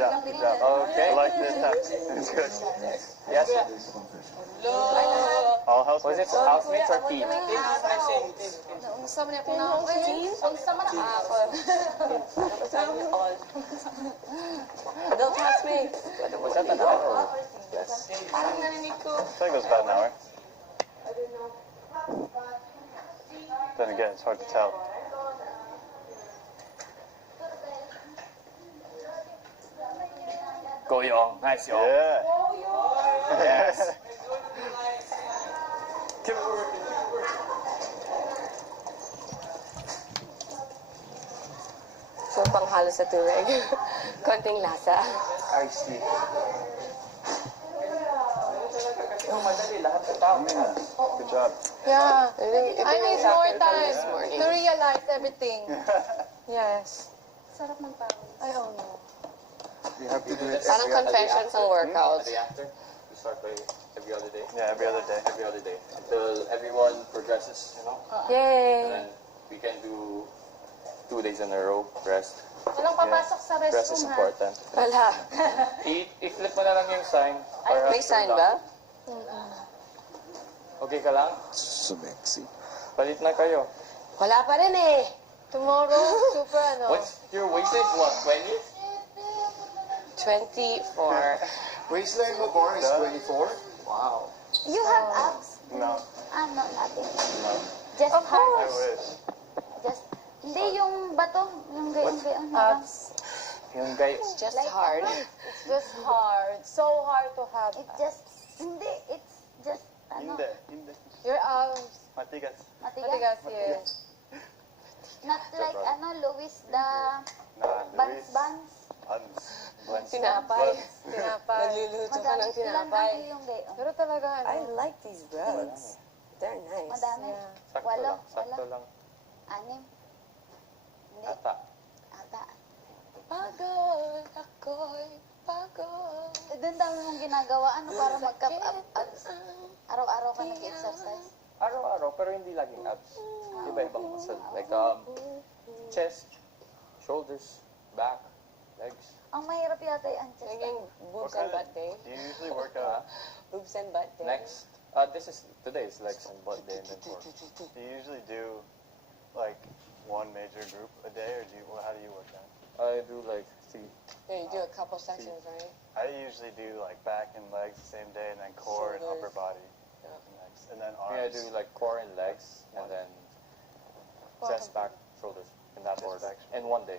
job. Good job. Okay. I like this. That's good. Yes. All housemates? Was it housemates or team? Naunsa man ako na. Unsa man ako. Adult housemates. Was that an hour? Yes. Parang narinig ko. I think it was about an hour. Then again, it's hard to tell. Go Yong. Nice Yong. Yeah. Yes. So, panghalo sa tubig. Konting lasa. I see. Madali lahat sa tao. Good job. Yeah. Ito I yung need sa more akin time this morning. to realize everything. Yes. Sarap ng pawis. I don't know. You have to do it. Parang confessions ng workouts. The day after, we start by every other day. Yeah, every other day. Every other day until everyone progresses, you know. And Yay! then we can do 2 days in a row. Rest. Walang papasok sa Rest is restroom, ha? important. Wala. I-flip mo na lang yung sign. para May sign scroll ba? down. Okay ka lang? Sumexy. Palit na kayo. Wala pa rin eh. Tomorrow, super ano. What's your wastage? What, 20? 24. Waistline mo, Cor, is 24? Wow. You have abs? No. No, nothing. No. Just Of I heart. wish. Just, hindi yung bato, yung gayon-gayon na lang. Abs. Yung guy. It's just Like, hard. It's just hard. So hard to have. It just, hindi, it's just, ano, Hindi. Hindi. Your arms. Matigas. Matigas, yes. Not like, ano, Luis the Nah, Buns Luis. Buns. Buns. Tinapay. Tinapay. Magluluto ka ng Ilan tinapay. lang yung gayon. Pero talaga, I ano. like these rugs. They're nice. Madami. Yeah. Sakto Walo, lang. Sakto walo. lang. Anim. Hindi, Ata. ata. Pagod, ako'y pagod. Doon dami mong ginagawa, ano, para magka-abs. Araw-araw ka nag-exercise. Araw-araw, pero hindi laging abs. Iba-ibang muscle. Like, chest, shoulders, back, legs. Ang mahirap yata yung chest. Naging boobs What and kind butt day. Do you usually work out? Boobs and butt day. Next, today is legs and butt day and then core. Do you usually do like one major group a day, or how do you work out? I do like 3. Yeah, you do a couple sections, right? I usually do like back and legs the same day, and then core and upper Shoulders. body, Yeah. next, and then I arms. do like core and legs, and then chest, back, shoulders, in that order. In one day.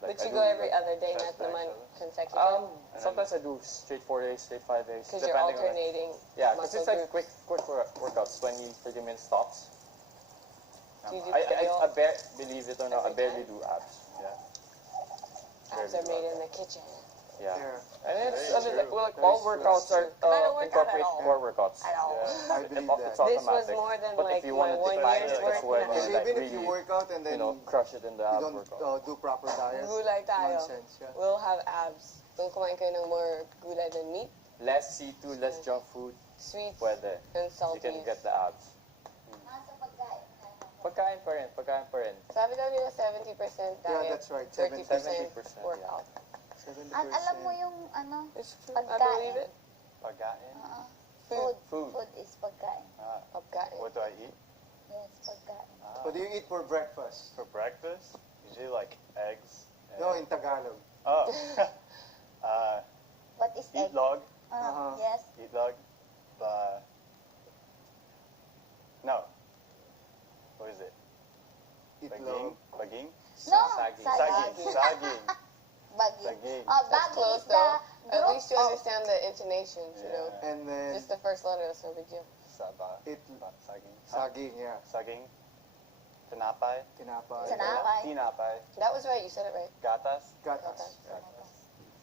But you go every other day, not naman consecutive. Sometimes I do straight 4 days, straight 5 days. Because you're depending on it. alternating Yeah, because muscle it's like groups. quick workouts, 20, 30 minutes tops. Do you do I believe it or not, I every barely time? do abs. Yeah. Abs are made in the kitchen. Yeah. Yeah. And it's Very true. like all Very workouts are I don't work out at incorporate all. core workouts. At all. Yeah. I believe It's that. This was automatic. more than But like if you my want to 1 define year's it, worth it's when na. you Because like even if you really, work out and then crush it in the you ab don't workout. do proper diet, Gulay tayo. nonsense. Yeah. We'll have abs. Kung kumain kayo ng more gulay than meat, Less C2, less junk food, sweets, pwede. and You can salties. get the abs. Nasa pagkain. Pagkain pa rin. Sabi daw nila 70% diet, Yeah, that's right. 30% 70%, workout. 70%. At alam mo yung, ano, It's true. I Pagkain. believe it. Pagkain. food. Food. Food is pagkain. Pagkain. What do I eat? Yes, pagkain. What do you eat for breakfast? For breakfast? Usually like eggs. No, in Tagalog. Oh. What is egg? Eatlog. Yes. Eatlog. No. What is it? Baging? Itlog. Baging? No, Saging. Saging. saging. Saging. Baging. Saging. That's Baging close is the though. At group least you of- understand the intonations, you know. Yeah. And then Just the first letter, that's no big deal. Saging. saging, yeah. Saging. Tinapay. Tinapay. Tinapay. Tinapay. That was right, you said it right. Gatas. Gatas.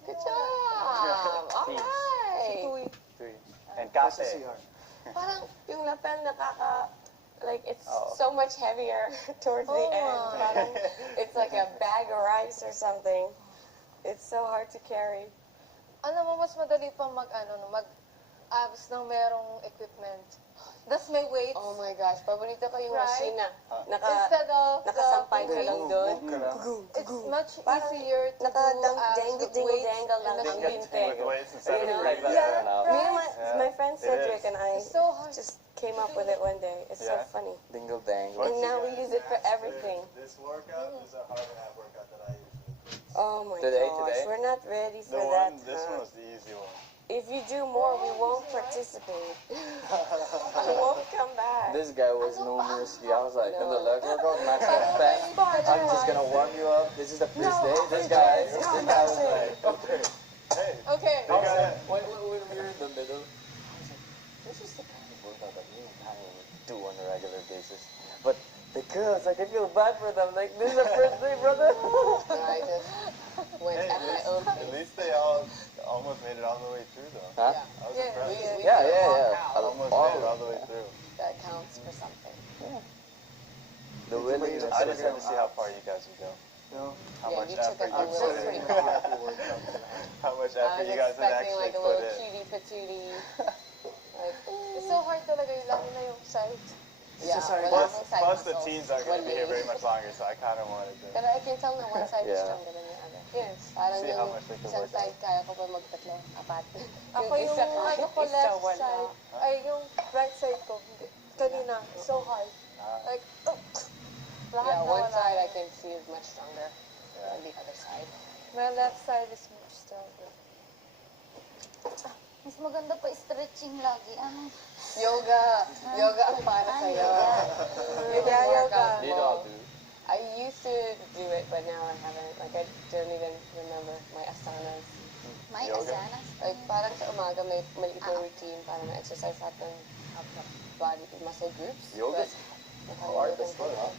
Good job! Alright! Uy. 3. And That's a kape. CR. Parang yung lapel like it's Oh. so much heavier towards the end. Parang it's like a bag of rice or something. It's so hard to carry. Alam mo, mas madali pang mag-abs ng merong equipment. That's my weight. Oh my gosh, paborito ko yung Right? machine na Instead of nakasampay ka the lang Move doon. ka lang. It's much Parang easier to do Nakadanggit abs dingle-dangle lang and ang then- binte. With weights I instead didn't of like that Yeah, now. me and Yeah, my friend it Cedric is. and I It's so hard. just came up with it one day. It's so Yeah. funny. Dingle dangle. What? And now we use it for everything. This workout is a hard and half workout that I usually do. Oh my Today, gosh, today? we're not ready The for that. one, this huh? one was the easy one. If you do more, we won't participate. We won't come back. This guy was no mercy. I was like, in the leg workout, max out Parang 10. Spartan. I'm just gonna warm you up. This is the first No, day. This African, guy, no, this guy was African. like, okay. Hey, Okay. I was gotta- like, when we were in the middle, I was like, this is the kind of workout that me and I would do on a regular basis. But the girls, like, I feel bad for them. Like, this is the first day, brother. I just went hey, at my own at pace. least they all almost made it all the way through though. Huh? I was Yeah, impressed. we Yeah, did yeah, walk yeah. out. Almost All made it of all the way through. That counts for something. The willingness. I just had to see how far you guys would go. No? How Yeah, much you took effort it you a put little in. pretty far. Happy workout. How much I effort was you guys had expecting actually like a put little in. cutie patootie. Like, it's so hard talaga yung lalo na yung side. Yeah, just hard. wala Plus, akong side plus the muscles. teens aren't going to be here Wala. very much longer, so I kind of wanted to. Pero I can tell na one side is Yeah. stronger than the other. Yes. Parang See how yung much we can isang work out. side kaya ko pa magtatlo, apat. Ako yung ano ko isa left wala. side, ay yung right side ko, kanina, so hard. Like, lahat Yeah, na one wala. side I can see is much stronger Yeah. than the other side. My left side is much stronger. Mas maganda pa stretching lagi. Ano? Yoga. Yoga ang para Ay, sa'yo. Yeah, You can work yoga. out They know how both. to. I used to do it, but now I haven't. Like, I don't even remember my asanas. May Yoga? asanas. Like, parang sa umaga may maliit na routine para ma-exercise natin ang body muscle groups. Yoga's But hard as well, huh?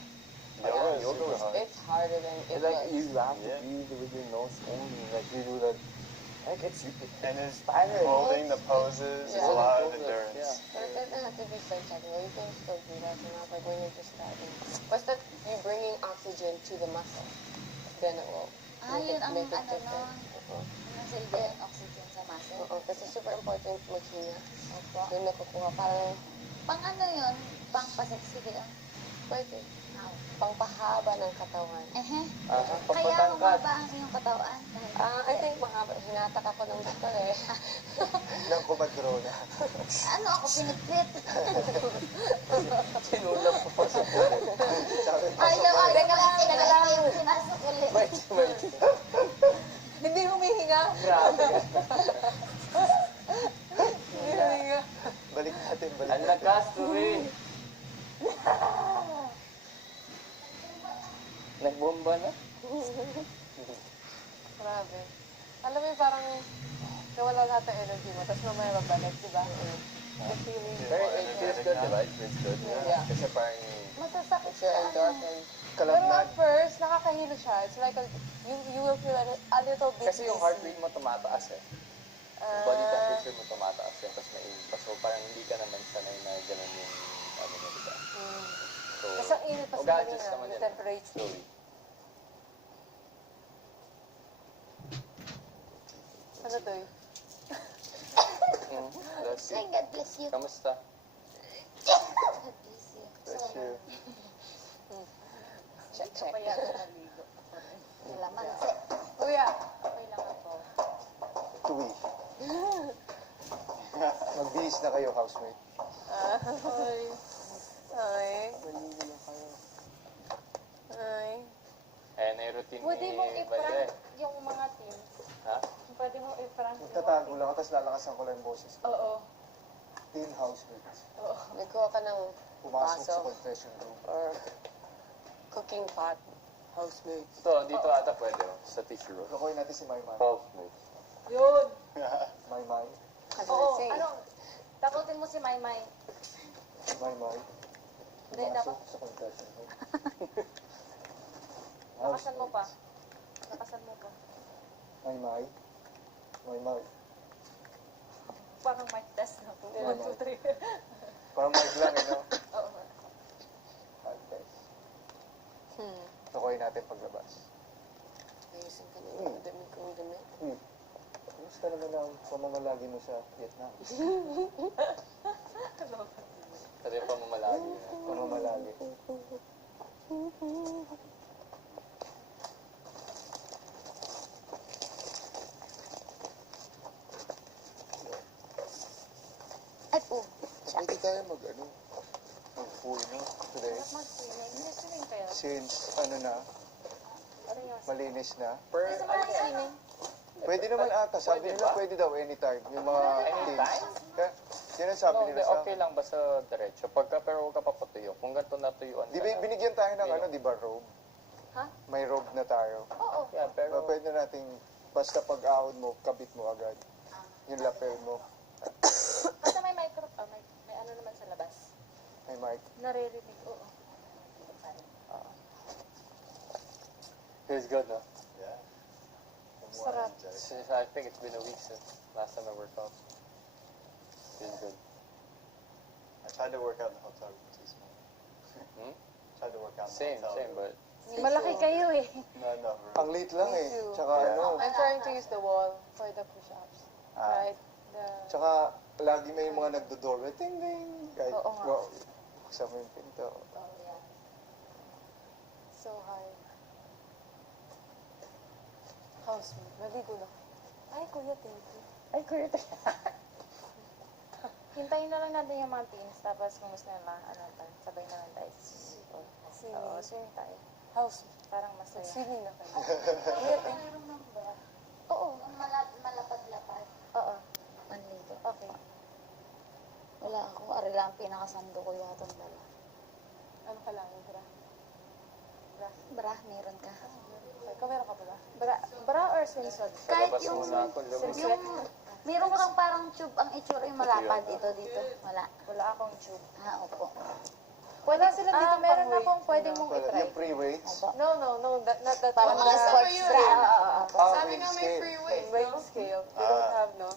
Yoga is Yoga super is- hard. it's harder than it It's like looks. you have to Yeah. breathe with your nose only. Like you do that. Like it's And it's tiring. holding the poses is a Yeah. lot of Poses, endurance. yeah. But it doesn't have to be so technical. You can still do that, you know, like when you're just starting. Basta you bringing oxygen to the muscle, then it will Ah, yun ang make it ano different. nun. Ang silbi ng oxygen sa muscle. Oo, kasi super important maghinga. Opo. Doon nakukuha. Parang Pang ano yun? Pang paseksige yun? pwede. Ow. Pangpahaba ng katawan. Ehe. Aha, Kaya pagpatangkad. humaba ang iyong katawan. Dahil I think mahaba. Hinatak ako ng doktor eh. Ilang kumadrona. ano ako pinipit? Tinulak ko pa sa buhay. Ayaw, teka lang yung pinasok ulit. Wait. Hindi humihinga. Grabe. Hindi humihinga. Balik natin, balik Ang natin. lakas, tuwi. Nagbomba na? Grabe. Alam mo yung parang nawala lahat ng energy mo, tapos mamaya babalik, di ba? The feeling. Pero it feels good, diba? It feels good. Yeah. Kasi parang Masasakit It's your sa ano. endorphin. Pero at Kalabnag. first, nakakahilo siya. It's like, you will feel a little bit kasi yung heart rate mo tumataas eh. Yung body temperature mo tumataas yan, tapos mainit pa. So parang hindi ka naman sanay na ganun yung ano mo, diba? So, Kasi ang init pa sa mag-adjust kanina, naman yung yan. temperature. Slowly. Ano to eh? Let's see. Ay, God bless you. Kamusta? God bless you. Bless you. Check, check. Salamat. Sir. Kuya, okay lang ako. Tuwi. Magbihis na kayo, housemate. Ay. Ay. Ay. Ayan na yung routine Pwede ni mong i-prank Balde. yung mga team. Ha? Pwede mong i-prank yung mga Magtatago lang, tapos lalakasan ko lang yung boses ko. Oo. Teen housemates. Nagkuha ka ng Pumasok sa Pasok. confession room. or cooking pot. Housemates. Ito, dito ata pwede oh, sa tissue roll. Lokoy natin si Maymay. Housemates. Yun. Maymay. I was Oo, gonna say. ano? Takutin mo si Maymay. Maymay. Hindi, dapat. Pumasok sa confession room. Lakasan mo pa. Lakasan mo pa. Maymay. Maymay. Parang mic test na. Maymay. 1, 2, 3. Parang mic lang, eh, no? Oo. Mic test. Lokoy natin paglabas. Ayusin ka na yung dami kong dami. Kamusta naman ang pamamalagi mo sa Vietnam? Kasi pamamalagi. Pamamalagi. Pwede tayo mag-pool, no? Today. Mag-swimming. Hindi swimming kayo. Since, na, Ano yung malinis na. Per, swimming? pwede naman ata. Sabi nila pwede daw anytime. Yung mga Anytime? teams. Kaya, yun ang sabi No, nila hindi, sa okay akin. lang, basta diretso. Pero huwag ka papatuyo. Kung ganito natuyuan Di ka ba, na. binigyan tayo ng di ba, robe? Ha? May robe na tayo. Oo. Yeah, pero... Pwede nating, basta pag-ahon mo, kabit mo agad. Yung lapel mo. Basta may may ano naman sa labas. May mic. Naririnig, oo. Feels good, no? Yeah. Sarap. I think it's been a week since last time I worked out. Feels good. I tried to work out in the hotel room, too small. Hmm? Tried to work out in the Same, hotel same, room. but... Malaki kayo eh. Not enough room. Ang late lang Me eh. too. Tsaka Yeah. I'm trying to use the wall for the push-ups. Ah. Right? Tsaka, lagi may mga nagdo-doorway. Ting, ting. Kahit, Oo nga. wow, buksan mo yung pinto. So hard. Housemate, naligo na. Ay, kuya, thank you. Ay, kuya. Hintayin na lang natin yung mga teams, tapos kung gusto nila, sabay na lang tayo. Oo, swimming tayo. Housemate. Parang masaya. Swimming na kayo. Kuya, thank you. Oo. Malapad-lapad. Oo. Manligo. Okay. Wala akong arila ang pinakasando ko yata ang dala. Ano kailangan, bra? Bra, meron ka. Ikaw meron ka ba ba? Bra or swimsuit? Kahit Labas yung, muna ako, lumabas. yung, meron kang parang tube, ang itsura yung malapad dito. Wala. Wala akong tube. Opo. Wala sila dito meron pang akong pwede mong Wala, itry. yung free weights. No, not that Parang one. mga sports bra. Sabi nga may free weight scale. You don't have, no?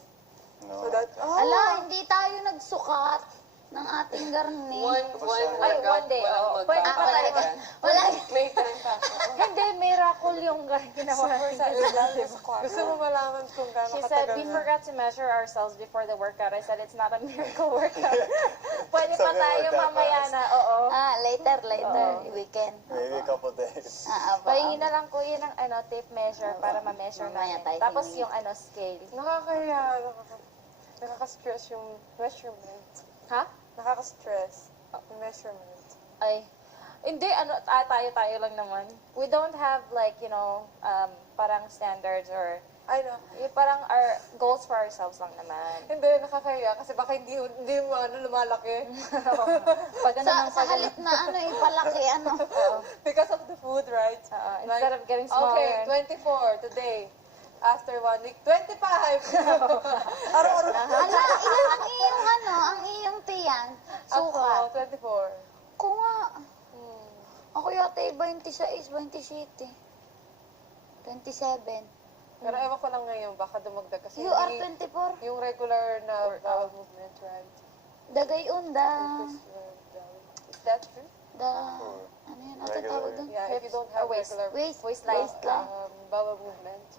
No. So that, Ala, hindi tayo nagsukat ng ating garni. One one day. Oo. Pwede pa wala tayo. ka. Wala. May time pa ako. Hindi, miracle yung ginawa natin. gusto mo malaman kung gaano She said, katagal we na. forgot to measure ourselves before the workout. I said, it's not a miracle workout. Pwede pa Something tayo like that mamaya fast. na, oo. Later. Weekend. Maybe a couple days. Pahingi na lang kuya ng tape measure para ma-measure Mamaya natin. tayo Tapos hihingi. yung scale. Nakakaya, nakaka-stress yung measurement. Ha? Nakaka-stress yung measurement. Ay, hindi, tayo lang naman. We don't have like, parang standards or, I know. parang our goals for ourselves lang naman. Hindi, nakakaya kasi baka hindi mo lumalaki. Pag ganun Sa halip na ipalaki, Because of the food, right? instead of getting smaller. Okay, 24 today. After 1 week, 25! Araw-araw. Ala, ilan ang iyong tiyan? Sukat. Ako, 24. Ko nga. Ako yata 26, 27. 27. Pero ewan ko lang ngayon, baka dumagdag kasi You are hindi- 24? yung regular na bowel movement, right? Dagay unda. Is that true? Ano yun? Ano tawag doon? Yeah, if you don't have regular Waistline. bowel movement,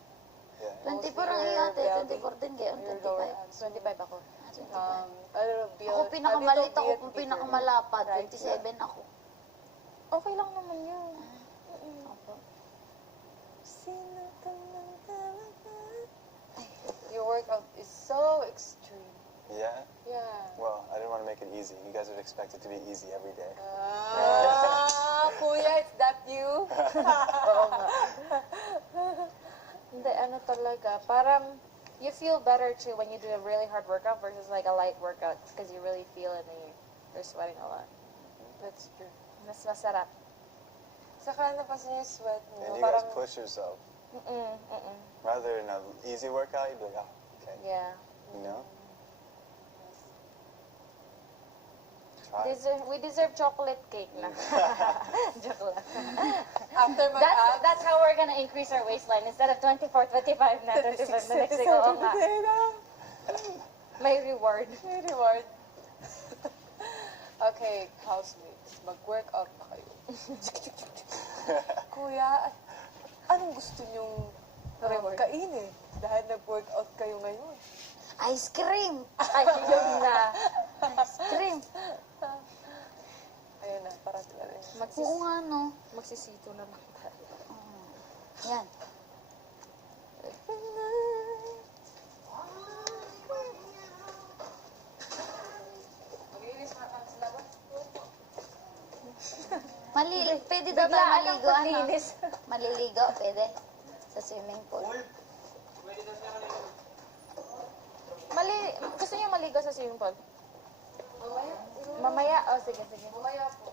Yeah. 24 ang iyo ate. 24 din kayo. your lower 25. abs. 25 ako. 25. A little bit. Ako pinakamalit, ako a little bit pinakamalapad. Right. 27 ako. Okay lang naman yun. Opo. Your workout is so extreme. Yeah? Yeah. Well, I didn't want to make it easy. You guys would expect it to be easy every day. Kuya, is that you? Hindi, talaga. Parang, you feel better too when you do a really hard workout versus like a light workout because you really feel it and you're sweating a lot. That's true. Mas masarap. Saka napasin yung sweat mo. And you guys Parang, push yourself. Mm-mm. Rather than an easy workout, you'd be like, oh, okay. Yeah. You know? Try. We deserve chocolate cake na. Joke lang. after mag-abs, That's how we're gonna increase our waistline. Instead of 24, 25 na, 25 na next week. Oo nga. May reward. may reward. Okay, housemates, mag-workout pa kayo. Kuya, anong gusto nyong kainin? Dahil nag-workout kayo ngayon. Ice cream. Ay, yun na. Ice cream. Ayun na, para sila rin. Oo nga, no? Magsisito naman tayo. Yan. Pwede daw tayo Biglaan ang maligo, ano? paglinis. Maliligo, pwede. Sa swimming pool. Gusto niyo maligo sa swimming pool? Mamaya? Oh, sige. Mamaya po.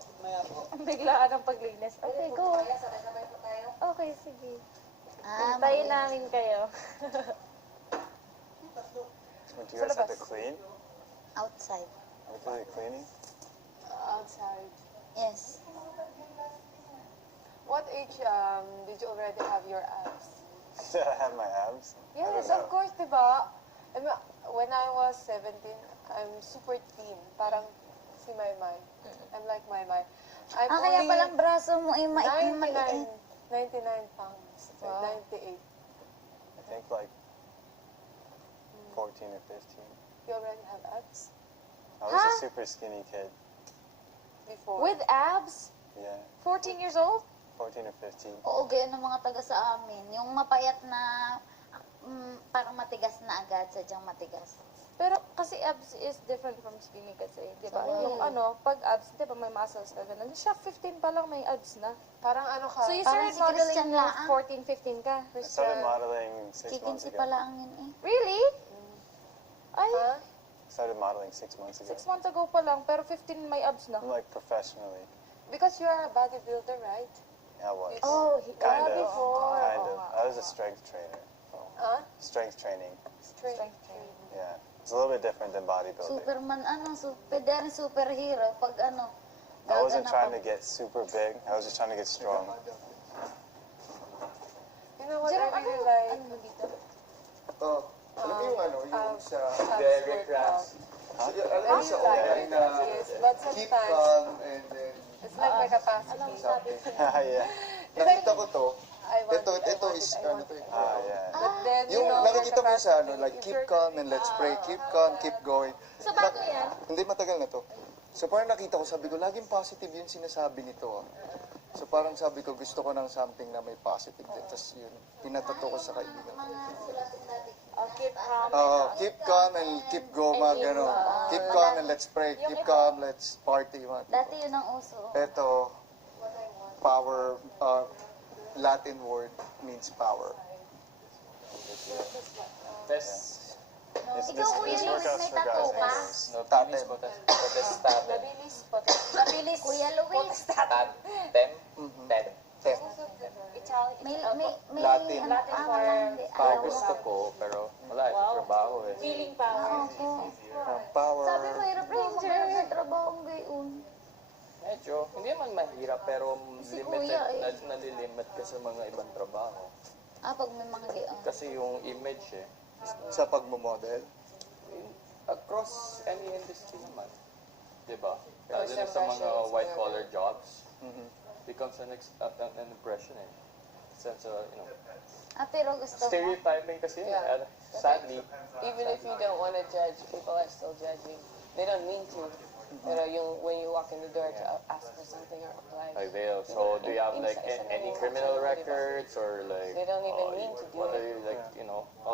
Biglaan ang paglinis. Okay, go. Mamaya, sabay-sabay po tayo. Okay, sige. maligo. Hintayin namin kayo. Do you guys have to clean? Outside. Are we doing cleaning? Outside. Yes. What age did you already have your abs? Did I have my abs? I don't Yes, know. of course, diba? When I was 17, I'm super thin. Parang si Maymay. I'm like Maymay. I'm Kaya only palang braso mo ay maliit. 99 pounds. Or 98. I think like 14 or 15. You already have abs? I was a super skinny kid. Before. With abs? Yeah, 14 years old? 14 or 15. Oo, ganyan ng mga taga sa amin. Yung mapayat na, parang matigas na agad, sadyang matigas. Pero kasi abs is different from skinny kasi, di ba? Yung pag abs, di ba may muscles ka ganun. Siya 15 pa lang may abs na. Parang ano ka? So you Parang started si Christian modeling na Laang. 14, 15 ka? I started modeling 6 months Kikinsi ago. pala ang yun eh. Really? Ay, Ha? Started modeling 6 months ago. 6 months ago pa lang, pero 15 may abs na. Like professionally. Because you are a bodybuilder, right? Yeah, I was. Oh, Kind of. before. Kind of. I was a strength trainer. Huh? Strength training. Strength training. Yeah. It's a little bit different than bodybuilding. Superman, pwede rin superhero. Pag I wasn't gaganap trying ako. to get super big. I was just trying to get strong. You know what Jerome, I really like? ano dito? Oh, alam mo yung yung sa... Abs workout. Alam mo sa online na Yes, but keep sometimes calm and then... it's like my capacity. Yeah. Nakita ko to. I want Ito it, I want is it, I ano want to it. Yeah. But then, Yung you know, nakikita ko sa capacity, like if keep you're- calm and let's pray. Keep calm, keep going. So, bago yan? Hindi, matagal na to. So parang nakita ko, sabi ko, laging positive yung sinasabi nito. So parang sabi ko, gusto ko ng something na may positive din. Tapos yun, pinatato ko sa kaibigan. Keep calm. Keep calm and keep go, mga gano'n. Keep calm and let's pray. Keep calm, let's party, mga Dati yun ang uso. Ito, power, Latin word means power. Ikaw, Kuya Luis, may tattoo ka? Taten. Mabilis po. Mabilis. Kuya Luis. May Latin. wala, hindi. Ayaw Gusto mo. ko, pero wala, trabaho eh. Feeling power. Opo. Power. Sabi mo, hirap rin sa trabaho gayon. Medyo, hindi naman mahirap, pero Si limited, Kuya eh. nalilimit ka sa mga ibang trabaho. Pag may mga gayon. Kasi yung image eh, Sa pagmamodel. across any industry naman. Diba? Lalo na sa mga white-collar jobs, becomes an impression eh. Sense of, Pero gusto mo. stereotyping kasi, Yeah. sadly, Even if you don't want to judge, people are still judging. They don't mean to. Pero when you walk in the door to ask for something or apply, like they'll, so do you have like any criminal records or like, They don't even mean to do what it. are you like,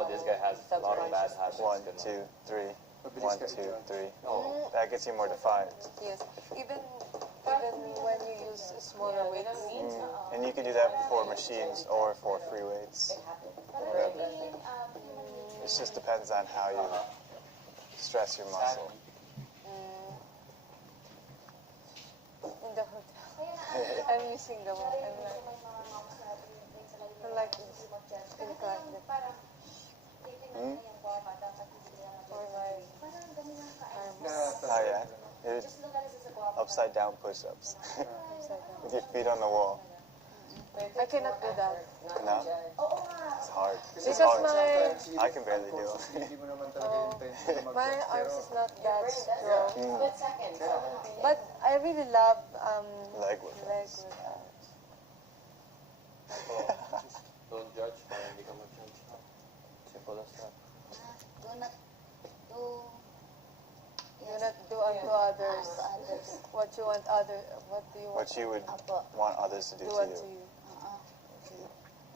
this guy has a lot of bad habits. 1, ganun. 2, 3. Mabilis 1, ka 2, i-judge. 3. Oh. That gets you more defined. Yes. Even when you use smaller weights. And you can do that for machines or for free weights. Whatever. It just depends on how you stress your muscle. In the hotel. I'm missing the one. I'm like this. In closet. Hmm? For my arms. Oh yeah. It's upside down push-ups. With your feet on the wall. I cannot do that. No? It's hard. It's Because hard. my I can barely do it. Hindi mo naman talaga intention na my arms is not that strong. Mm. But I really love Leg leg workouts. workouts. Don't judge, para hindi ka mag-judge. Simple as that. Do not do Do not do unto others to others. what you want what do you want What you would Apo. want others to do do to unto you. you.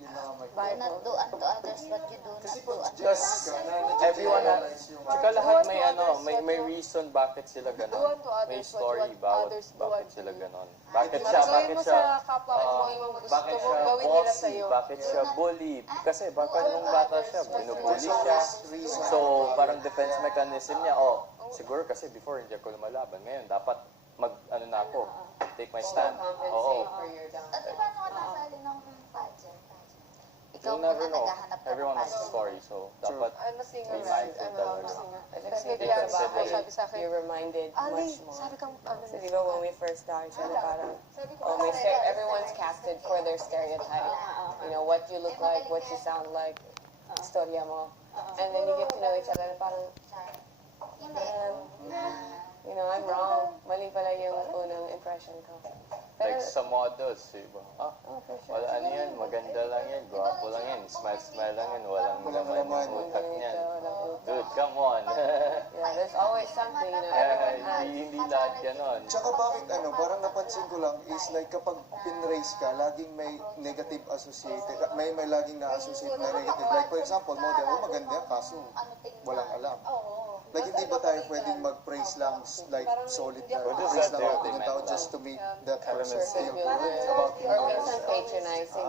Yung mga Do not do unto others what you do not Kasi do pag unto Because everyone, tsaka lahat may may reason bakit sila Do ganon. unto others May what you story want bakit others do unto sila you. ganon. Bakit siya, Gawin mo sa kapwa mo yung gusto bakit mo siya gawin nila bossy, sa'yo. bakit siya bully. Kasi baka nung bata siya, binubully siya. So, parang defense mechanism niya, siguro kasi before hindi ako lumalaban. Ngayon, dapat na ako, take my stand. Oo. For your down. At paano ka nasali ng pageant? Ikaw You never muna know. naghahanap ka ng Everyone has a pageant. story, so dapat I'm a singer, Be right? mindful I'm a talaga. singer. I Tapos think may it's fiancé about ko, sabi sa akin, you're reminded Ali, much more. sabi kang, So, di ba, when we first started, sabi parang, everyone's casted for their stereotype. You know, what you look like, what you sound like, storya mo. And then you get to know each other, and parang, you know, I'm wrong. Mali pala yung unang impression ko. like sa models, diba? Oh, for sure. Wala yan, maganda lang yan, gwapo lang yan, smile lang yan, walang laman yung utak niyan. Dude, come on. Yeah, there's always something, you know, Kaya everyone has. hindi lahat ganon. Tsaka bakit parang napansin ko lang is like kapag pinraise ka, laging may negative associated, may laging na-associate na negative. Like for example, model, maganda yan, kaso walang alam. Like hindi ba tayo pwedeng mag-praise lang, like solid na praise lang natin yung tao just to make that person feel good about Or minsan patronizing,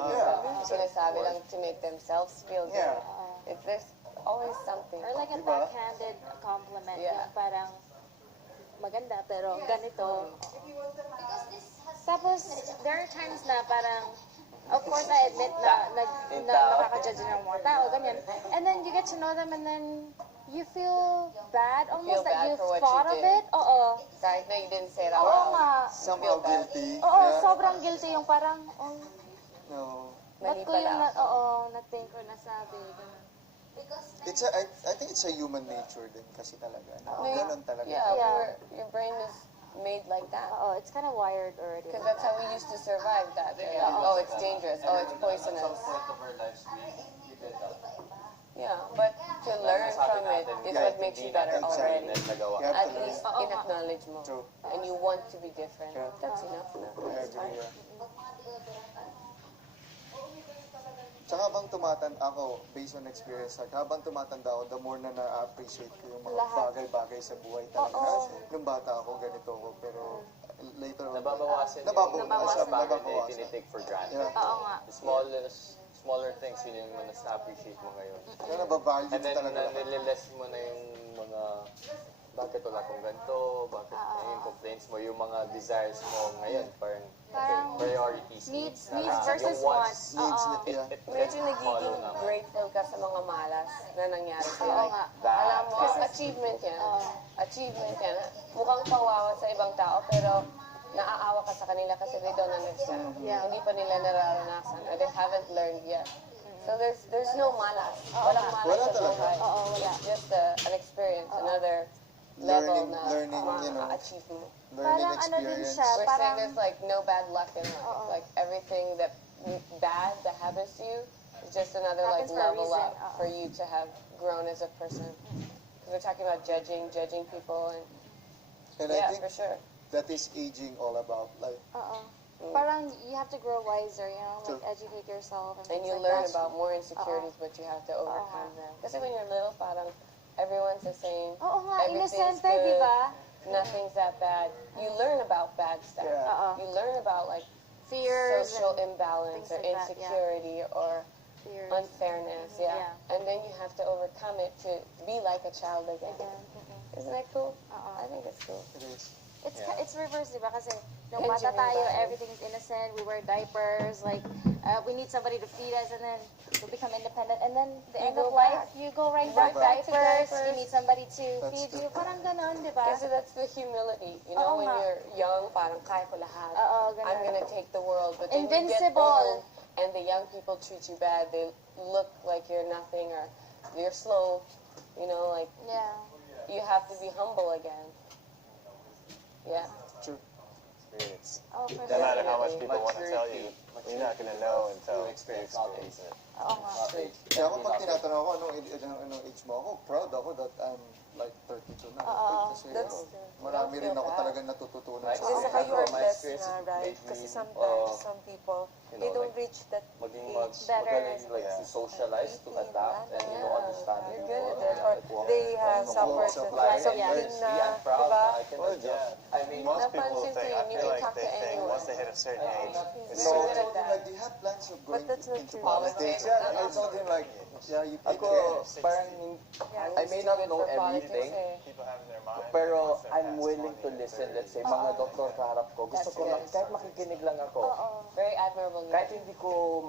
sinasabi lang to make themselves feel good. Yeah. There's always something. Or like a Diba? backhanded compliment. Yeah. Yung parang maganda pero ganito. Tapos, there are times na parang, of course, I admit na nakaka-judge ng mga tao, ganyan. And then you get to know them and then you feel bad, almost Feel that bad you for what thought you of did. it. Oo. Kahit na you didn't say it out Oo loud. nga. somehow guilty. Oo, Yeah. sobrang guilty yung parang, No. ba't Mali ko yung, pala. na-think or nasabi. Ganun. It's I think it's a human nature din kasi talaga. Ganun talaga. Yeah, Yeah. your brain is made like that. Oo, it's kind of wired already. Because that's how we used to survive that. Like, oh, it's dangerous. Oh, it's poisonous. Yeah, but to learn from it is what makes you better already. Yeah. At least in-acknowledge mo. True. And you want to be different. That's enough na. I agree. Yeah. Tsaka habang ako, based on experience, habang tumatanda ako, the more na na-appreciate ko yung mga bagay-bagay sa buhay talaga. Nung bata ako, ganito ako, pero later on, Nababawasan nababawasan. tinitake for granted. Yeah. Oo nga. The smaller things, yun yung mas na-appreciate mo ngayon. Kaya nabavalue And then, talaga. nililess mo na yung mga, bakit wala akong ganito, bakit yung complaints mo, yung mga desires mo ngayon, parang priorities. Needs na versus yung wants. Needs Oo. na yeah. Medyo nagiging follow na. grateful ka sa mga malas na nangyari sa'yo. Oo Like, nga. alam mo, achievement yan. Achievement yan. Mukhang kawawa sa ibang tao, pero naaawa ka sa kanila kasi they don't understand. Hindi pa nila nararanasan or they haven't learned yet. So there's no malas. Walang malas Wala sa talaga. buhay. It's just an experience, another level Learning, na you know. ma-achieve mo. Learning Parang ano din experience. siya, We're saying parang, there's like no bad luck in life. Like everything that bad that happens to you is just another like Happens for a level reason. up for you to have grown as a person. Because we're talking about judging people, and And I yeah, think for sure. that is aging all about. Like, parang you have to grow wiser, you know, like True. educate yourself and And things you like learn that. about more insecurities, but you have to overcome them. Kasi when you're little, parang everyone's the same. Oo nga, Everything's innocent, di good. ba? Nothing's that bad. You learn about bad stuff. Yeah. You learn about like Fears social and imbalance or things like that, yeah. insecurity or fears. unfairness, yeah. And then you have to overcome it to be like a child again. Isn't that cool? I think it's cool. it is. It's reverse, di ba? Kasi nung Can't bata you tayo, revive? everything is innocent. We wear diapers. Like, we need somebody to feed us, and then we become independent. And then the end go of life, back. you go right Right back back to diapers. diapers. You need somebody to That's feed true. you. Parang ganon, di ba? Kasi that's the humility. You know, Oo when nga. you're young, parang kaya ko lahat. Oo, ganun. I'm gonna take the world. But then you get Invincible. old, and the young people treat you bad. They look like you're nothing or you're slow. You know, like Yeah. you have to be humble again. Yeah. True. Experience. Oh, for No sure. matter how much people want to tell Maturity. you, you're not going to know until you experience experience it. Oo nga. Kaya ako pag tinatanong ako, anong age mo ako, proud ako that I'm like 32 na. Kasi That's marami don't rin feel ako bad. talagang natututunan Like, sa Kasi kanila. saka you are My blessed experience na, made right? me, Kasi sometimes some people, you they know, don't like, reach that maging age. magaling like to socialize, to adapt, and you know, understand or they have suffered supply. something Yeah, na, I'm proud diba? na I can Well, adjust. yeah. I mean, Most people napansin ko think, I yun, you feel can like talk they to think anyone. once they hit a certain age, it's So, so I told him, like, do you have plans of going But that's not into true. politics? Yeah, I told him, like, yeah, you can. ako, parang, I may not know For politics, everything, people have in their mind. pero once they're I'm past willing 20 to or listen. 30, Let's say, mga doktor kaharap ko. Gusto That's ko lang, good. kahit makikinig lang ako. Very admirable. Kahit hindi ko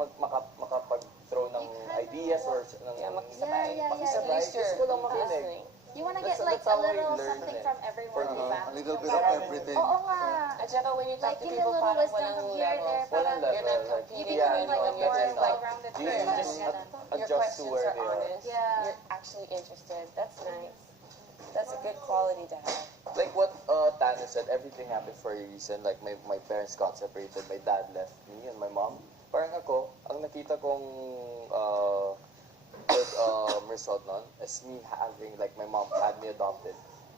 makapag-throw ng ideas or ng Yeah, makisabay. makisabay, At least gusto ko lang makinig. listening. You wanna That's- get like that's a how I little learn something it. from everyone, For me. diba? A little bit of everything. Oo nga. At saka when you talk Like, to give a people, little parang wisdom walang from here, level. there, Walang parang You're not level. competing Yeah, with like a anyone. You're more just like, well-rounded you person. just ganun. your adjust to questions where are they are. honest. Yeah. You're actually interested. That's nice. That's a good quality to have. Like what Tanya said, everything happened for a reason. Like my parents got separated, my dad left me and my mom. Parang ako, ang nakita kong good result nun is me having, like my mom had me adopted.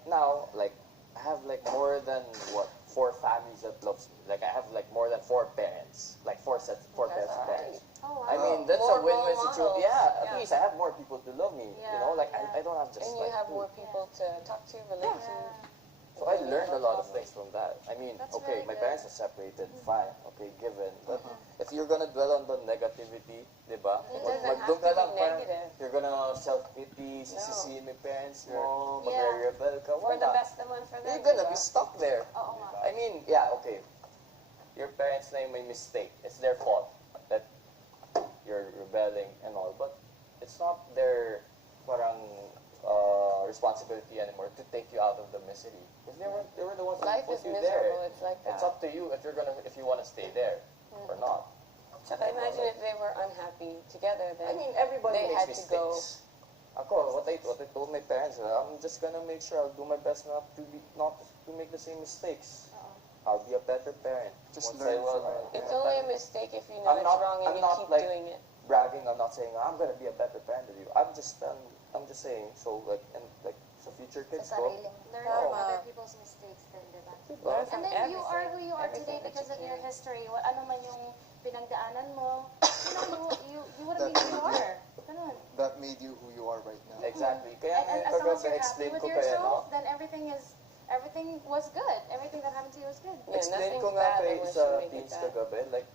Now, like, I have like more than, 4 families that loves me. Like I have like more than 4 parents. Like 4 pairs of parents. Oh, wow. I mean, that's More a win-win role situation. models. Yeah, at Yeah. least I have more people to love me. You know, like Yeah. I don't have just And you like have 2. more people to talk to, relate to. So I learned a lot of things from that. I mean, That's okay, really my good. parents are separated, fine, okay, given. But if you're gonna dwell on the negativity, di ba? It doesn't Magdoon have ka to lang, be parang negative. you're gonna self-pity, sisisihin mo yung parents mo, Yeah. magre-rebel ka, For the wala. best naman for them. You're gonna be diba? stuck there. Oo nga. I mean, yeah, okay. Your parents na yung may mistake. It's their fault that you're rebelling and all. But it's not their parang responsibility anymore to take you out of the misery. Because they were the ones Life who is put you miserable. there. It's like that. It's up to you if you want to stay there or not. Tsaka imagine if they were unhappy together, then I mean, everybody they makes had to go. mistakes. Ako, what I told my parents, I'm just gonna make sure I'll do my best not to make the same mistakes. I'll be a better parent. Just Once learn I will, from it. It's only a mistake if you know I'm it's not- wrong and I'm you not keep like- doing it. bragging. I'm not saying I'm gonna be a better parent than you. I'm just saying. So like so future kids Sa ko. sariling learn Oo. from other people's mistakes din, diba? Diba? And then you are who you are Everything today because that of you your carry. history. Ano man yung pinagdaanan mo, you wouldn't be who you are. Ganun. That made you who you are right now. Exactly. Kaya And ngayon as long as kagabi you're happy explain with ko kaya no. yourself, then everything was good. Everything that happened to you was good. Yeah, Explain nothing's ko nga bad kay unless sa you make it teens bad. kagabi, like,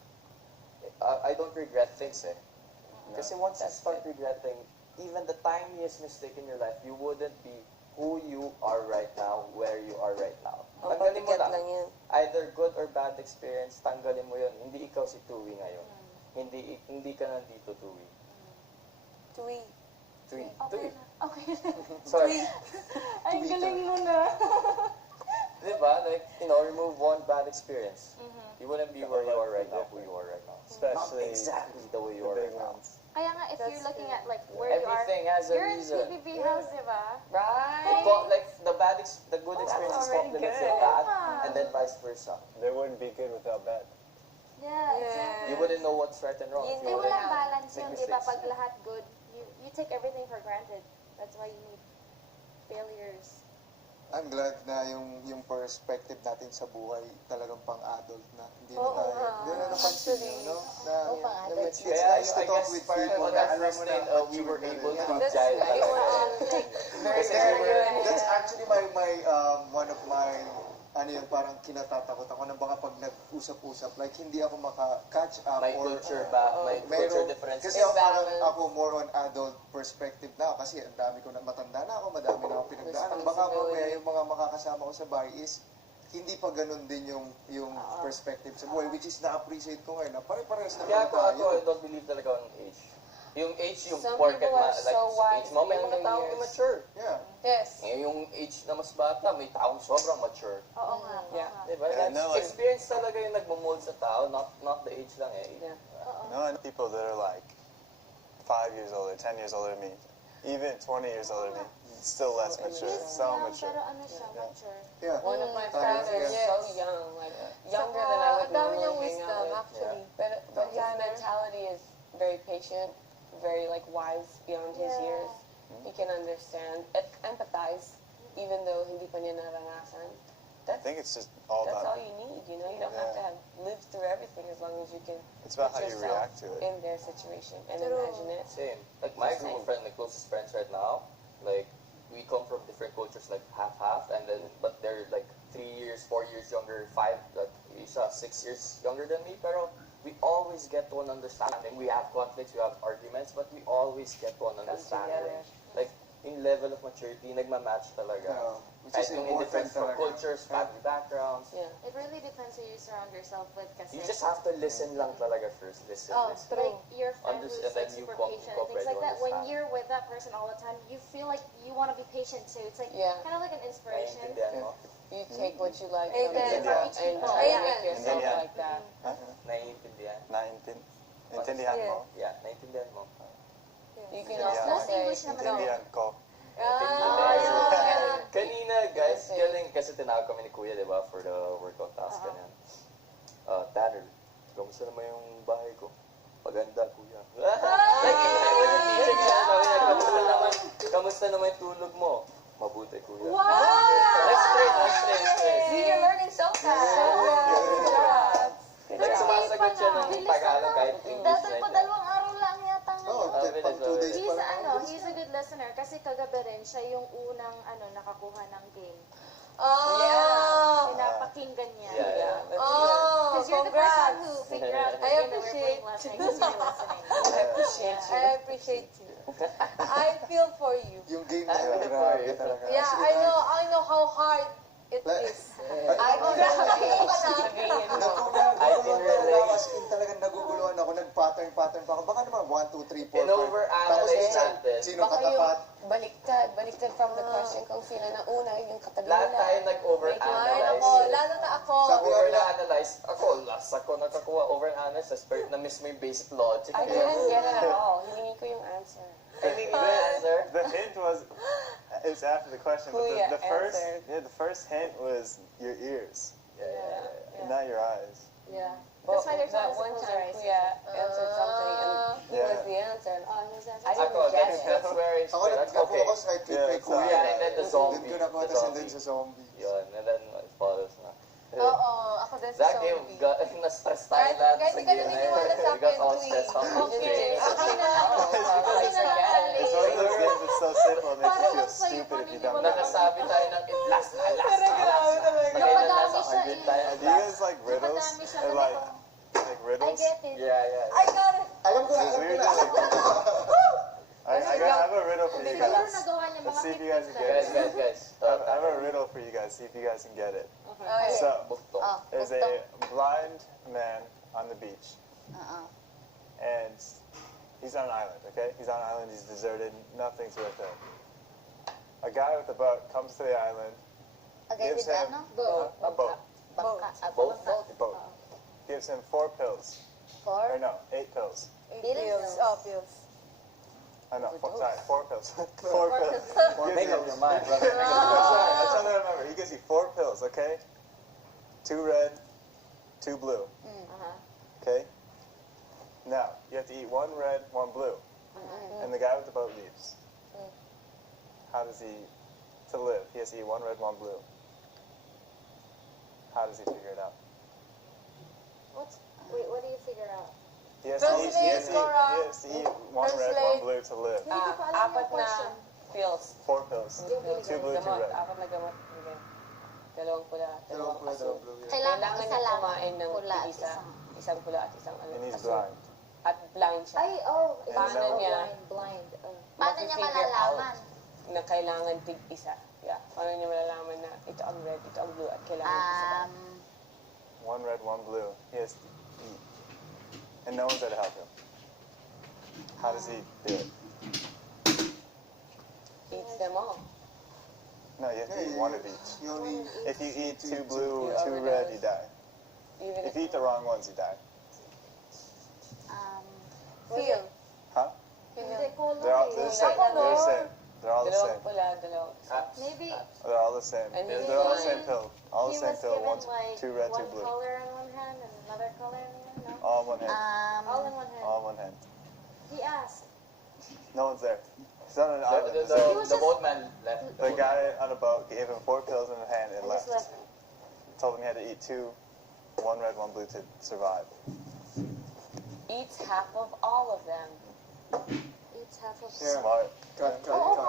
I don't regret things eh. Kasi once you That's start regretting, even the tiniest mistake in your life, you wouldn't be who you are right now, where you are right now. Ang Tanggalin mo pabigat lang. lang yan. Either good or bad experience, tanggalin mo yun. Hindi ikaw si Tui ngayon. Hindi ka nandito, Tui. Tui. Tui. Okay Tui. na. Okay. Sorry. Ay, galing mo na. Diba? Like, remove one bad experience. You wouldn't be where you are right now, who you are right now. Not Especially exactly the way you the are big right now. ones. Kaya nga, if you're That's looking true. at like where you are, Everything has a you're in reason. PBB house, diba? Right? Like the good experiences already complements the good. bad, Yeah. and then vice versa. They wouldn't be good without bad. Yeah, exactly. You wouldn't know what's right and wrong if Hindi you wouldn't. walang balance Make yun, di ba? mistakes. Pag lahat good, you take everything for granted. That's why you need failures. I'm glad na yung perspective natin sa buhay talagang pang-adult na. Hindi na Oo tayo, nga. hindi na napansin yun, no? Na, pang-adult. it's Kaya nice to I talk guess with parang people on na that alam first mo date, na we were mature na able rin. to Yeah. gel They talaga. were on like very, Kasi very we were- good. That's actually my one of my yung parang kinatatakot ako na baka pag nag-usap-usap, like hindi ako maka-catch up May or culture ba? May culture differences. kasi ako, parang Imbalance. ako more on adult perspective na kasi ang dami ko na matanda na ako, madami na ako pinagdaanan. Baka mamaya yung mga makakasama ko sa bahay is hindi pa ganun din yung perspective sa buhay, which is na-appreciate ko ngayon na pare-parehas na Kaya pala ako, I tayo. don't believe talaga on age. Yung age, yung Some porket people are like so sa age wise mo, may beyond mga their taong years. immature. Yeah. Yes. Yung age na mas bata, may taong sobrang mature. Oo nga. Yeah. Diba? Yeah, That's no, like- experience talaga yung nagmumold sa tao, not the age lang eh. Yeah. No, I know people that are like 5 years older, 10 years older than me, even 20 years older than me, still less mature, so Young, mature. pero ano siya, mature. Yeah. One of my Tama, fathers yes. so young, like younger than I would Ang dami niyang normally hang wisdom, out with. actually. But his mentality is very patient, very like wise beyond his Yeah. years. He can understand, empathize, even though hindi pa niya naranasan. I think it's just all That's all about, you need, you know. You don't have to have lived through everything as long as you can it's about put how you yourself react to it. in their situation and True. imagine it. Same. Like my group of friends, my closest friends right now, like we come from different cultures, like half, and then but they're like 3 years, 4 years younger, 5, like isa 6 years younger than me. Pero we always get to an understanding. We have conflicts, we have arguments, but we always get to an understanding. Like in level of maturity, nagma-match talaga. Which is Kahit yung in different important talaga. cultures, family backgrounds. Yeah. It really depends who you surround yourself with kasi You just have to listen lang talaga first. Listen, Oh, listen. true. like your friend who's And then like you super patient and cooperate, things like you that. When understand. you're with that person all the time, you feel like you want to be patient too. It's like Yeah. kind of like an inspiration. Naiintindihan mo? You take what you like Amen. from them Yeah. and Amen. make yourself Amen. like that. Naiintindihan? Naintindihan mo? Yeah, naiintindihan mo. You can Yeah. also Most say, English naman ako. Naintindihan ko. Ah, Kanina, guys, galing kasi tinawag kami ni Kuya, di ba, for the workout task kanyan. Tanner, kamusta naman yung bahay ko? Maganda, Kuya. Like, I wasn't teaching niya, sabi niya, kamusta naman yung tulog mo? Mabuti, Kuya. wow! Like, straight. see, you're learning so fast. Like, sumasagot siya ng Tagalog kahit English. Dati Like, pa dalawang araw lang yata Oo, ngayon. pang 2 days He's pa lang. he's a good listener kasi kagabi rin siya yung unang nakakuha ng game. Oh, Pinapakinggan niya. Yeah. oh, Because you're the first one congrats. who figured out I that we're appreciate- playing last night because you're listening. I appreciate you. I appreciate you. I feel for you. Yung game na yun, grabe talaga. Yeah, I know how hard it is. I can relate. Sabihin mo. Naguguluhan as in talagang naguguluhan ako, nag-pattern pa ako. Baka naman 1, 2, 3, 4, 5. In-overanalyze natin. Sino Baka katapat? yung baliktad from the question kung sino na una, yung katabi Lahat nila. tayo Ay, nag-overanalyze. nako, lalo na ako. Over-analyze. Ako, last ako nakakuha over-analyze. Pero na-miss mo yung basic logic. I didn't get it at all. Hiningi ko yung answer. Hindi ko answer. The hint was, it's after the question, but Kuya the first hint was your ears, Yeah. not your eyes. Yeah. Well, That's why there's that not one close time your eyes. Kuya answered something and he Yeah. was the answer. And I was answer. I Ako, didn't get it. that's where it's Ako that's okay. nag-focus kay kay Kuya. Yeah, and then the zombie. Doon ko nakuha The tas zombie. din sa zombie. Yun, and then it follows na. Oo, ako din sa Zach, zombie. na-stress tayo lahat. Kahit di ka naniniwala sa We got akin, all Kuya. stressed out. Okay. Ako na It's one of those games that's so simple, it makes you feel stupid if you don't know. Nakasabi tayo ng it last na. Nakadami siya Agreed eh. tayo. Do you guys like riddles? Nakadami siya Or na like I riddles? get it. Yeah. I got it. Alam ko na, Because alam we ko were na. doing I have a riddle for you Siguro guys. nagawa niya Let's mga see if you guys can get Guys, it. guys. I have a riddle for you guys, see if you guys can get it. Okay. So, Bukto. there's a blind man on the beach. And he's on an island, okay? He's on an island, he's deserted, nothing's with him. A guy with a boat comes to the island, gives him a boat. A boat. Gives him 4 pills. Or no, 8 pills. Pills. Oh, pills. Oh no, 4 pills. 4 pills. Make up your mind, brother. I'm trying to remember. He gives you 4 pills, okay? 2 red, 2 blue. Okay? Now, you have to eat 1 red, 1 blue. And the guy with the boat leaves. How does he, to live, he has to eat 1 red, 1 blue. How does he figure it out? Wait, what do you figure out? He has to eat, he has to eat, Cora. he has to eat 1 red, 1 blue to live. Hindi ko pa alam Apat yung na question. pills. 4 pills. 2 blue, 2 Gamot. red. Apat na gamot. Okay. Dalawang pula, Dalawang dalawang pula, aso. dalawang blue. Kailangan Kailangan isa niya lang. kumain ng Pula at isa. Isang pula at isang And he's aso. blind. At blind siya. Ay, oh. Paano niya Blind. Paano niya ma-figure malalaman? na kailangan tig isa? Yeah. Paano niya malalaman na ito ang red, ito ang blue, at kailangan isa ba? 1 red, 1 blue. He has to eat. And no one's there to help him. How does he do it? Eats them all. No, you have to eat 1 of each. You only, If you eat 2 blue, You 2 red, you die. Even If you eat the wrong ones, you die. Feel. Huh? Hindi ko They're all the same. They're the same. They're all the dalawang same. pula, dalawang Maybe They're all the same. And They're he's all the blind. same pill. All the he same was pill. given 1, like 2 red, 2 one blue. color in one hand and another color in the other. No? All in 1 hand. All in one hand. All in 1 hand. He asked. No one's there. He's on an island. The So boatman left. the guy on a boat gave him 4 pills in his hand and I just left. left. Told him he had to eat 2, 1 red, 1 blue to survive. eats half of all of them. Eats half of yeah. Smart. Cut. Oh,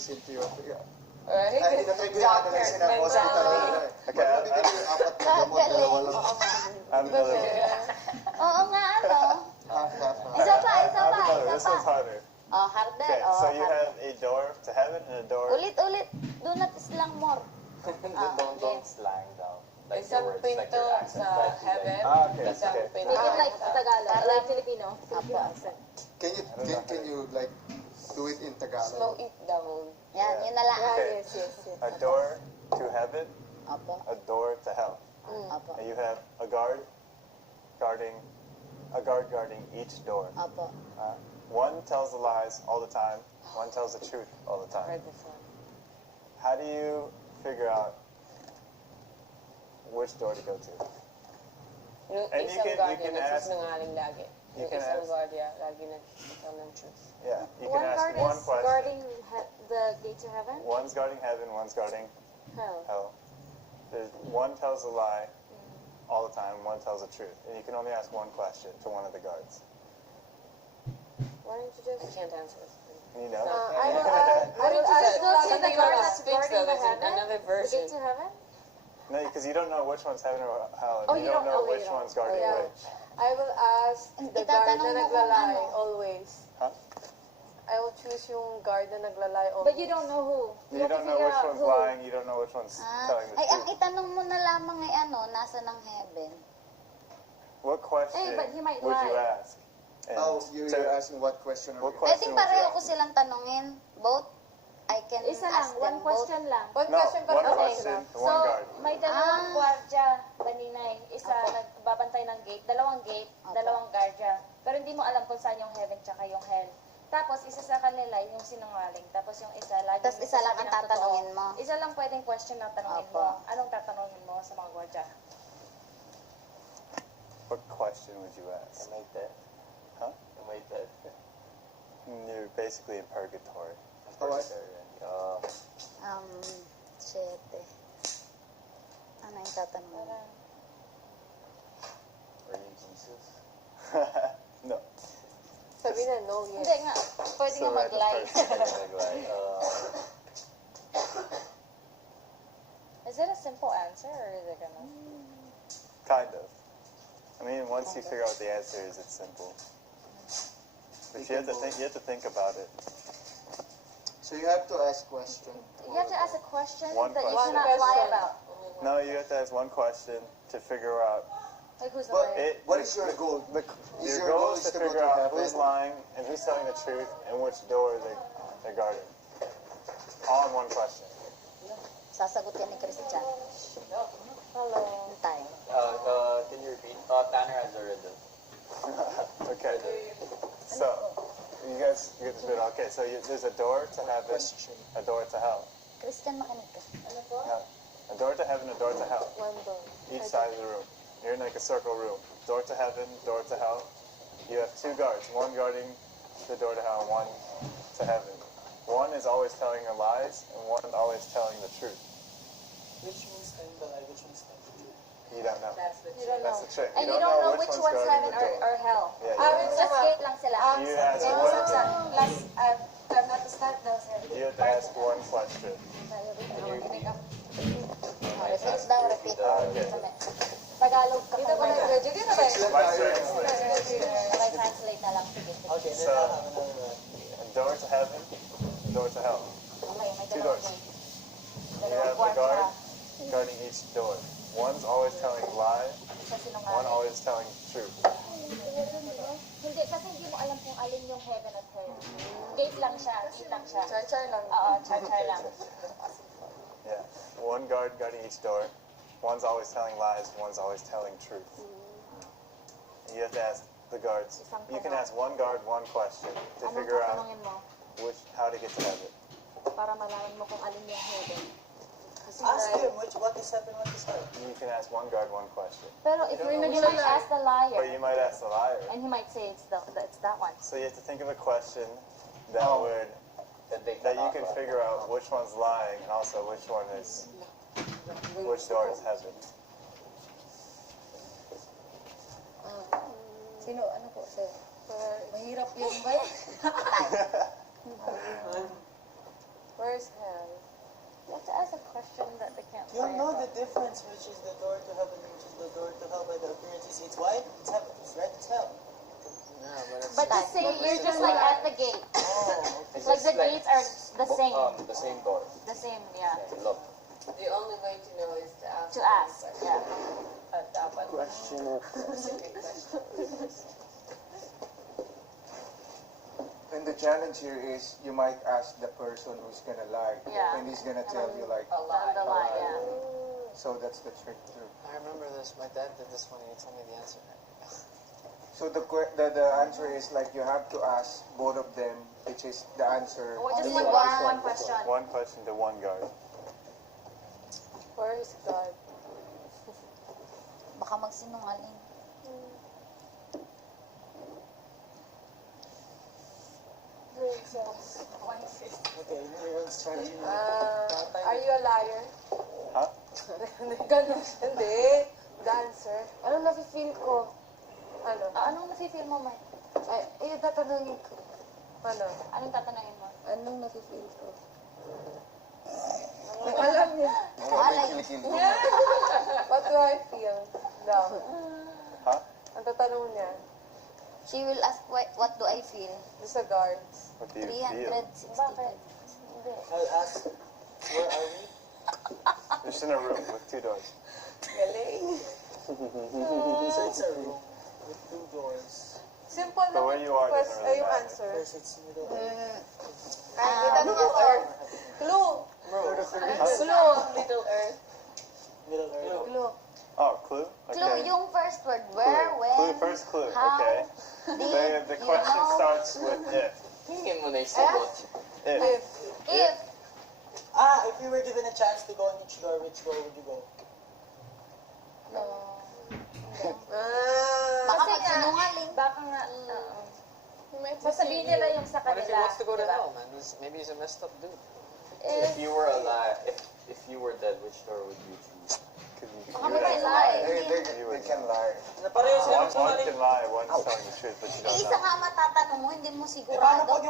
listen to your... Right? Ay, inatrigger na lang sila ng hospital. Okay, Ba't bibili yung apat na gamot, dalawa lang? I have another one. Oo nga, ano? Half. Isa pa, I isa have pa, another. isa This pa. one's harder. Oh, harder. Okay, Oh, so you harder. have a door to heaven and a door. Ulit. Do not slang more. Don't slang down. Like the Isang words, like pinto your accent. sa try to, heaven, Okay, isang okay. pinto Make it like sa... Tagalog, like Filipino. Apo. Can you like do it in Slow Tagalog? it down. Yan, yun na lang. Okay. A door to heaven, Apo. a door to hell. Apo. And you have a guard guarding each door. Apo. One tells the lies all the time. One tells the truth all the time. Heard before. How do you figure out which door to go to? Yung And you isang can- you guardia can ask- nagsisinungaling lagi. you Yung can isang ask- guardia lagi nagsasabi ng truth. Yeah, you One can ask guard one is question. guarding the gate to heaven. One's guarding heaven, one's guarding Hell. hell. There's one tells a lie all the time, one tells the truth. And you can only ask one question to one of the guards. Why don't you just... I can't answer this. You know? I will Just ask go to the something guard about that speaks though. There's another The version. gate to heaven? No, because you don't know which one's heaven or hell. And Oh, you you don't don't know know, which you don't. one's guarding Yeah. which. I will ask the guard na naglalay always. Huh? I will choose yung guard na naglalay always. But you don't know who. You have to don't know figure which out one's who. lying, you don't know which one's telling the Ay, ang truth. itanong mo na lamang ay ano, nasa ng heaven. What question Hey, but he might would you lie. ask? And Oh, you're to- asking what question are what we... question Pwedeng would you pareho ko ask? silang tanungin. Both. I can Isa ask lang, one them both. question lang. One No, question one para question, So, one guard. may dalawang Ah. gwardiya, baninay. Isa nagbabantay ng gate, dalawang gwardiya. Pero hindi mo alam kung saan yung heaven tsaka yung hell. Tapos, isa sa kanila yung sinungaling. Tapos yung isa, lagi Tapos isa lang ang tatanungin mo. Isa lang pwedeng question na tanungin Opo. mo. Anong tatanungin mo sa mga gwardiya? What question would you ask? Am I dead? Huh? Am I dead? You're basically in purgatory. Siyete. Ano yung tatanong mo? Are you Jesus? No. Sabi na no, yes. Hindi nga. Pwede So nga right, the mag-lie. person- Like, Is it a simple answer or is it gonna... Kind of. I mean, once you figure out the answer is, it's simple. But you have to think about it. So you have to ask question. You have to ask a question One that you question. cannot lie about. No, you have to ask one question to figure out. Like who's the But liar? what is your goal? Your goal is to figure out who's lying and who's telling the truth and which door they're guarding. All in one question. Sasagot yan ni Christian. Hello. Hintay. can you repeat? Tanner has a riddle. Okay. So, you guys get this bit. Okay, so there's a door to heaven, a door to hell. Christian, makinig ka. A door to heaven, a door to hell. One door. Each side of the room. You're in like a circle room. Door to heaven, door to hell. You have two guards, one guarding the door to hell, one to heaven. One is always telling the lies, and one always telling the truth. Which one's telling the lie? Which one's telling the truth? You don't know. That's the You don't That's know. the trick. And you don't know which one's guarding heaven the door. or hell. Yeah, Just gate lang sila. You ask Gate one. lang sa last, I'm not the start daw sir. You have to ask one question. Repeat daw, repeat. Okay. Tagalog ka Dito ba pa. nag-ready? Dito ba? Let's translate. Okay, translate na lang. Sige. Okay, So, a door to heaven, a door to hell. May Two dalawang doors. gate. You have the guard guarding each door. One's always telling lie, Isa one sinungaling. always telling truth. Hindi, kasi hindi mo alam kung alin yung heaven at hell. Gate lang siya, gate lang siya. Char-char lang. Oo, char-char lang. Yeah. One guard guarding each door. One's always telling lies, one's always telling truth. And you have to ask the guards. You can ask one guard one question to Anong figure out tatanungin mo how to get to heaven. para malaman mo kung alin yung heaven? ask him what is heaven, what is hell. You can ask one guard one question. Pero if you might ask the liar, But you might ask the liar. and he might say it's that one. So you have to think of a question that would That they that you cannot can lie. figure out which one's lying and also which one is which door is heaven. Sino? Ano po, sir? Mahirap yun ba? Where's hell? You have to ask a question that they can't You find. know the difference, which is the door to heaven, which is the door to hell by the appearances. It's white, it's heaven. It's red, it's hell. But the same, you're just like at the gate. It's Like just the gates are the same. The same door. The same, yeah. Okay, look. The only way to know is to ask. To ask, yeah. Dapat. And the challenge here is you might ask the person who's gonna lie, Yeah. and he's gonna tell you like, A lie. The lie, yeah. so that's the trick too. I remember this. My dad did this one and he told me the answer. So the answer is like you have to ask both of them, which is the answer. Or just to one question. One question to one guard. Where is God? Baka magsinungaling. Princess. Okay, everyone's charging me. Are you a liar? Huh? Ganun. Hindi. Dancer. Ano nafe-feel ko? Ano? Anong nafe-feel mo, Mike? Ay, tatanungin ko. Ano? Anong tatanungin mo? Anong nafe-feel ko? Ay, alam niya. What do I feel? No. Huh? Ang tatanong niya, She will ask, what do I feel? sa guards. What do you feel? 365. Hindi. I'll ask, where are we? Just in a room with two doors. Galing. So it's a room with two doors. Simple But where you are doesn't really yung matter. answer. First, it's middle. Middle Earth. Clue. Clue. Middle Earth. Middle Earth. Clue. Oh, clue? Clue, Okay. yung first word. Where, Clue. when, Clue, first clue. how, Okay. did, The you question know, starts with if. Tingin mo na yung sagot. If. if. If you were given a chance to go on each door, which door would you go? Baka magsinungaling. Baka nga, sasabihin nila yung sa What kanila. if he wants to go to diba? hell, man? Maybe he's a messed up dude. If you were alive, if you were dead, which door would you choose? Baka may lie. They can lie. Na pareho sila One magsinungaling. can lie, one's telling the truth, but you don't Isa know. nga matatanong mo, hindi mo Paano sigurado. pag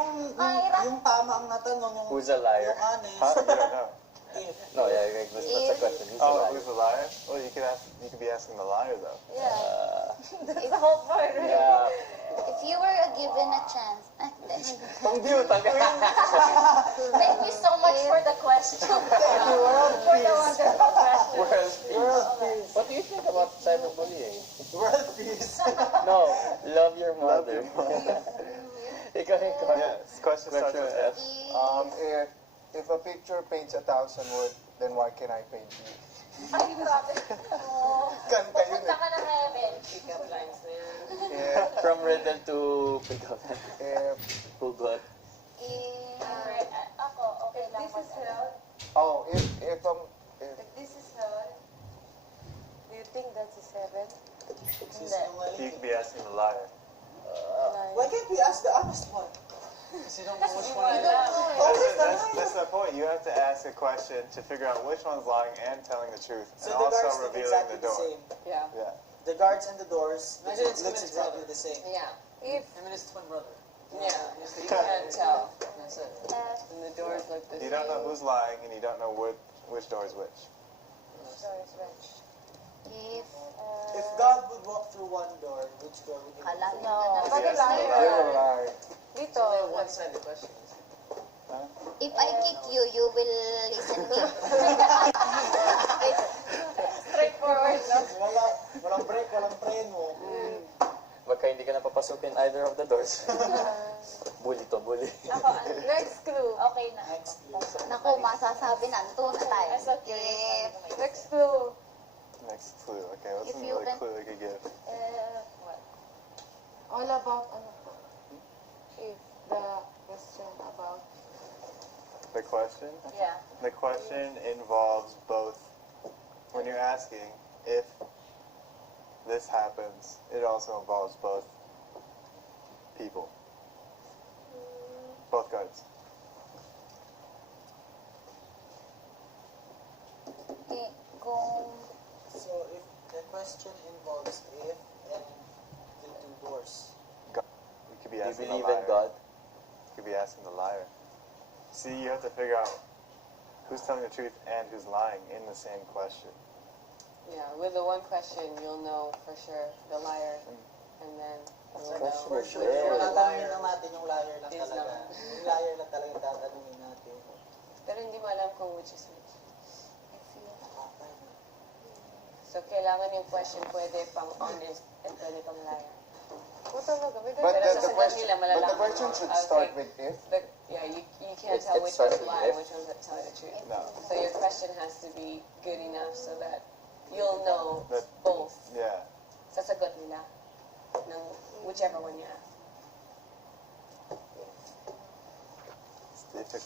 yung tama ang natanong, yung, Who's a liar? yung honest, Huh? You don't know. No, yeah, that's a question. Who's a Oh, liar? who's a liar? Well, you could be asking the liar though. That's the whole point, right? Yeah. If you were given a chance. Thank Thank you so much for the question. For the wonderful question. What do you think about cyberbullying? world peace. No, love your mother. Ikaw. Yes. Question starts with if. If a picture paints 1,000 words, then why can I paint you? Ay, grabe. Kanta yun Pupunta ka ng heaven. Pick-up lines na yan. From riddle to pick-up. If, Hugot. Ako, okay lang. This is hell. if If this is hell, do you think that's a 7? You could be asking the liar. Why can't we ask the honest one? Kasi you don't know which one. That's the point. You have to ask a question to figure out which one's lying and telling the truth, So and the also guards look revealing exactly the the door. same. Yeah. Yeah. The guards and the doors Imagine it's looks his exactly brother. the same. Yeah. If Him and his twin brother. Yeah. You can't tell. That's it. And the doors look the You same. don't know who's lying, and you don't know which door is which. If God would walk through one door, which door would you Alam go niyo Pag Yes, liar. liar. you're a liar. Dito. Only one side of the question. If I kick you, you will listen me. Straightforward, no? Walang break, walang preno. Baka hindi ka napapasukin either of the doors. Bully to, bully. Ako, Next clue. okay na. Next, please. Naku, masasabi na. Ito na tayo. I'm so curious. If, Next clue. Next clue. Okay, what's If another you can- clue we could give? What? All about ano po? If the question about The question? Yeah. The question involves both. When you're asking if this happens, it also involves both people. Both guards. kung So if the question involves if and the two doors. You could be Do you asking the believe liar. in God? You could be asking the liar. See, you have to figure out who's telling the truth and who's lying in the same question. Yeah, with the one question, you'll know for sure the liar, and then you'll know. Question is Sure, there. tatanungin lang natin yung liar lang Is talaga. not. Yung liar lang talaga yung tatanungin natin. Pero hindi mo alam kung which is which. So, kailangan yung question pwede pang honest and pwede pang liar. Oo talaga, may But Pero the, sa the sagot question, nila, but malalaman the question mo. should Okay. start with if. But, yeah, you can't It- tell it which starts one's with lying, if. which one's telling the truth. No. So your question has to be good enough so that you'll know That- both Yeah. sa sagot nila ng whichever one you ask. It's difficult.